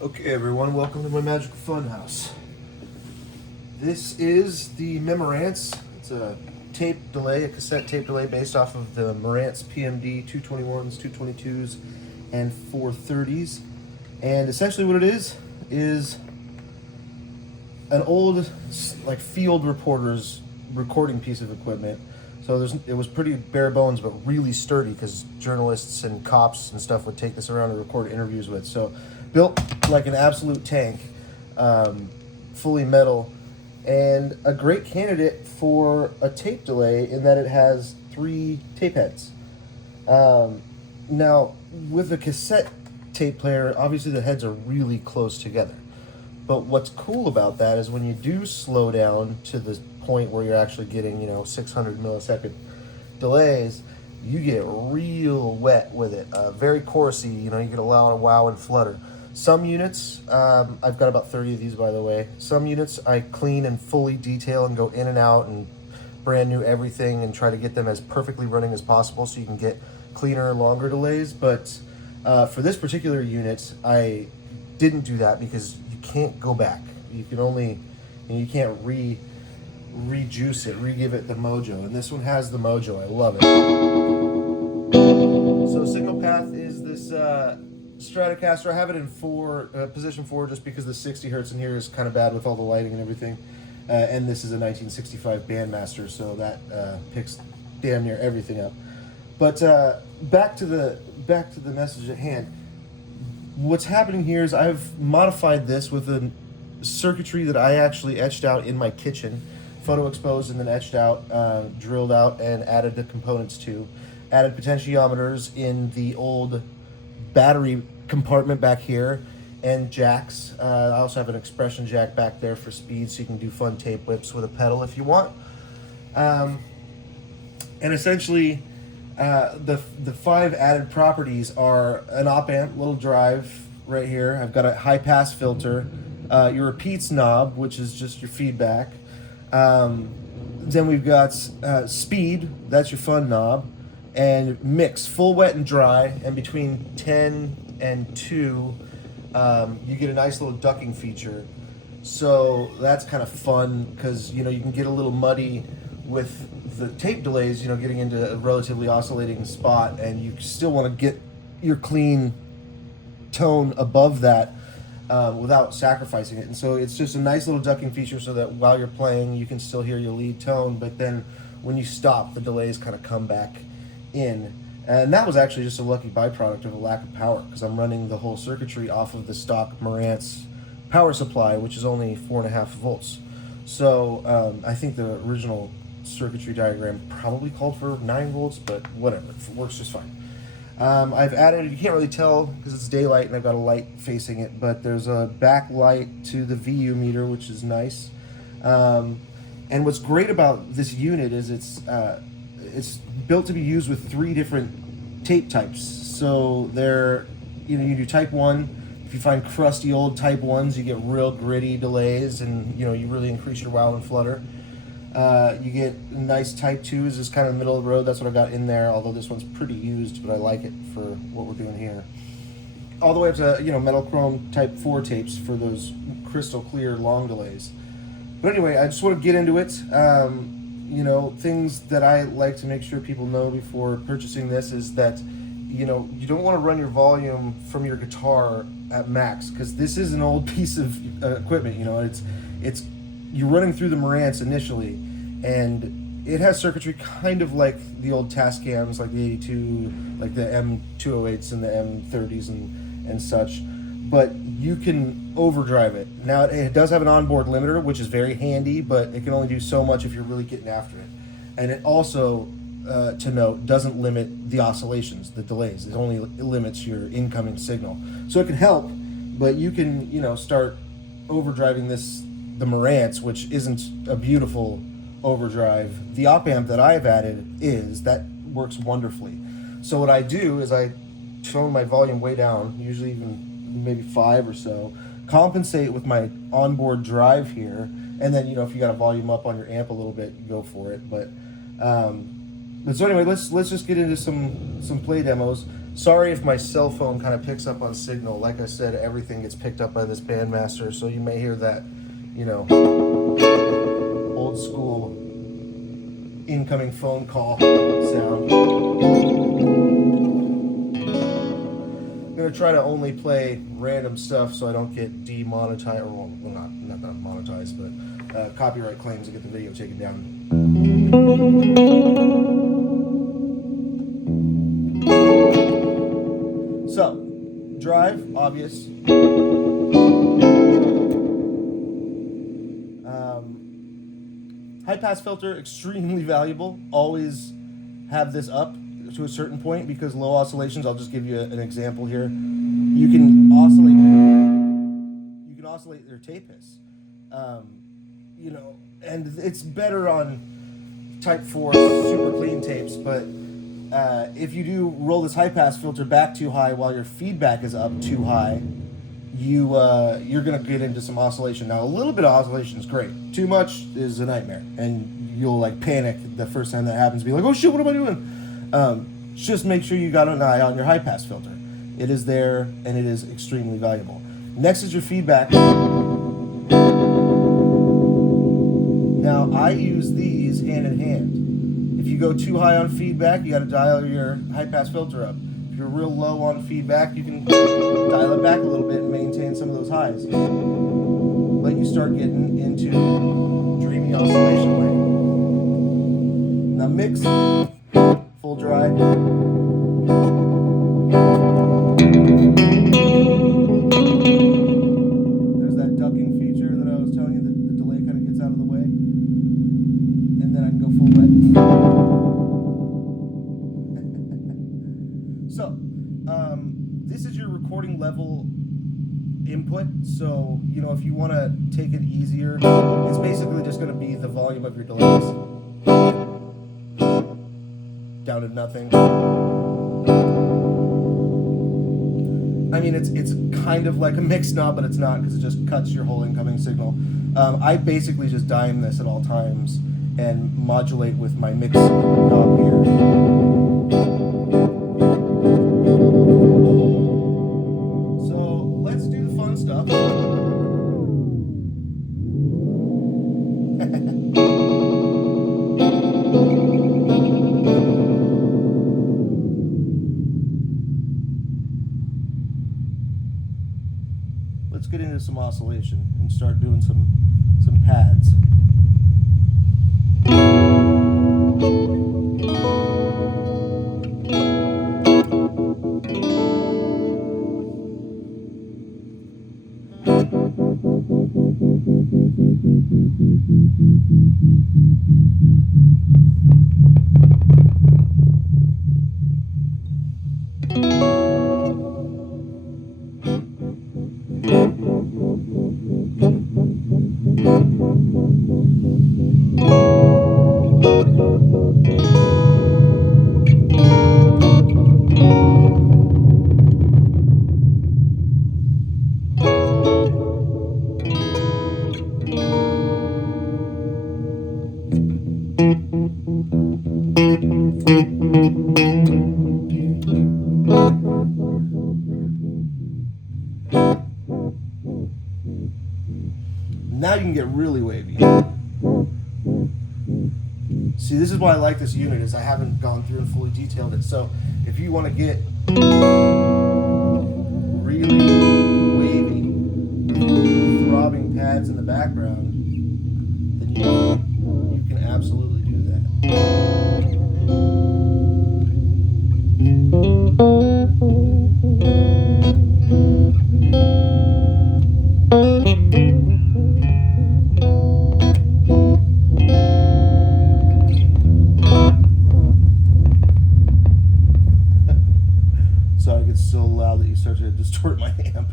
Okay everyone, welcome to my magical fun house. This is the Memarantz. It's a tape delay, a cassette tape delay based off of the Marantz PMD 221s, 222s, and 430s. And essentially what it is an old like field reporter's recording piece of equipment. So it was pretty bare bones, but really sturdy because journalists and cops and stuff would take this around and record interviews with. So built like an absolute tank, fully metal, and a great candidate for a tape delay in that it has 3 tape heads. Now, with a cassette tape player, obviously the heads are really close together. But what's cool about that is when you do slow down to the point where you're actually getting, 600 millisecond delays, you get real wet with it. Very chorusy, you get a lot of wow and flutter. Some units, I've got about 30 of these by the way. Some units I clean and fully detail and go in and out and brand new everything and try to get them as perfectly running as possible so you can get cleaner, longer delays. But for this particular unit, I didn't do that because you can't go back. You can only, you can't rejuice it, re-give it the mojo. And this one has the mojo. I love it. So signal path is this Stratocaster. I have it in position 4 just because the 60 hertz in here is kind of bad with all the lighting and everything. And this is a 1965 Bandmaster, so that picks damn near everything up. But back to the message at hand. What's happening here is I've modified this with a circuitry that I actually etched out in my kitchen, photo exposed and then etched out, drilled out, and added the components to. Added potentiometers in the old battery compartment back here, and jacks. I also have an expression jack back there for speed, so you can do fun tape whips with a pedal if you want. And essentially, the 5 added properties are an op amp, little drive right here. I've got a high pass filter, your repeats knob, which is just your feedback. Then we've got speed, that's your fun knob, and mix, full wet and dry, and between 10 and 2, you get a nice little ducking feature. So that's kind of fun because you can get a little muddy with the tape delays, getting into a relatively oscillating spot, and you still want to get your clean tone above that without sacrificing it. And so it's just a nice little ducking feature so that while you're playing, you can still hear your lead tone, but then when you stop, the delays kind of come back in. And that was actually just a lucky byproduct of a lack of power because I'm running the whole circuitry off of the stock Marantz power supply, which is only 4.5 volts. So I think the original circuitry diagram probably called for 9 volts, but whatever, it works just fine. I've added, you can't really tell because it's daylight and I've got a light facing it, but there's a backlight to the VU meter, which is nice. And what's great about this unit is it's built to be used with 3 different tape types. So they're, you do type 1. If you find crusty old type 1s, you get real gritty delays and you really increase your wow and flutter. You get nice type 2s, just kind of middle of the road. That's what I've got in there, although this one's pretty used, but I like it for what we're doing here. All the way up to, metal chrome type 4 tapes for those crystal clear long delays. But anyway, I just want to get into it. Things that I like to make sure people know before purchasing this is that, you don't want to run your volume from your guitar at max because this is an old piece of equipment. It's you're running through the Marantz initially, and it has circuitry kind of like the old Tascams, like the 82, like the M208s and the M30s and such, but you can overdrive it. Now, it does have an onboard limiter, which is very handy, but it can only do so much if you're really getting after it. And it also, to note, doesn't limit the oscillations, the delays. It only limits your incoming signal. So it can help, but you can, start overdriving the Marantz, which isn't a beautiful overdrive. The op amp that I've added that works wonderfully. So what I do is I tone my volume way down, usually even maybe 5 or so, compensate with my onboard drive here, and then if you got a volume up on your amp a little bit, you go for it. But so anyway, let's just get into some play demos. Sorry if my cell phone kind of picks up on signal. Like I said, everything gets picked up by this Bandmaster, so you may hear that, you know, old school incoming phone call sound. I'm gonna try to only play random stuff so I don't get demonetized, or well, not monetized, but copyright claims to get the video taken down. So, drive, obvious. High pass filter, extremely valuable. Always have this up to a certain point because low oscillations, I'll just give you an example here. You can oscillate their tape hiss. You know, and it's better on Type 4 super clean tapes, but if you do roll this high pass filter back too high while your feedback is up too high, you're gonna get into some oscillation. Now, a little bit of oscillation is great. Too much is a nightmare, and you'll like panic the first time that happens. Be like, oh shit, what am I doing? Just make sure you got an eye on your high pass filter. It is there, and it is extremely valuable. Next is your feedback. Now, I use these hand in hand. If you go too high on feedback, you got to dial your high pass filter up. If you're real low on feedback, you can dial it back a little bit and maintain some of those highs. But you start getting into dreamy oscillation land. Now mix, full dry. There's that ducking feature that I was telling you, the delay kind of gets out of the way. And then I can go full wet. So, this is your recording level input. So, you know, if you want to take it easier, it's basically just going to be the volume of your delays. Down to nothing. I mean, it's kind of like a mix knob, but it's not because it just cuts your whole incoming signal. I basically just dime this at all times and modulate with my mix knob here. So let's do the fun stuff. Let's get into some oscillation and start doing some pads. Now you can get really wavy. See, this is why I like this unit, is I haven't gone through and fully detailed it. So if you want to get really wavy, throbbing pads in the background, then you can absolutely do that. So it gets so loud that you start to distort my amp.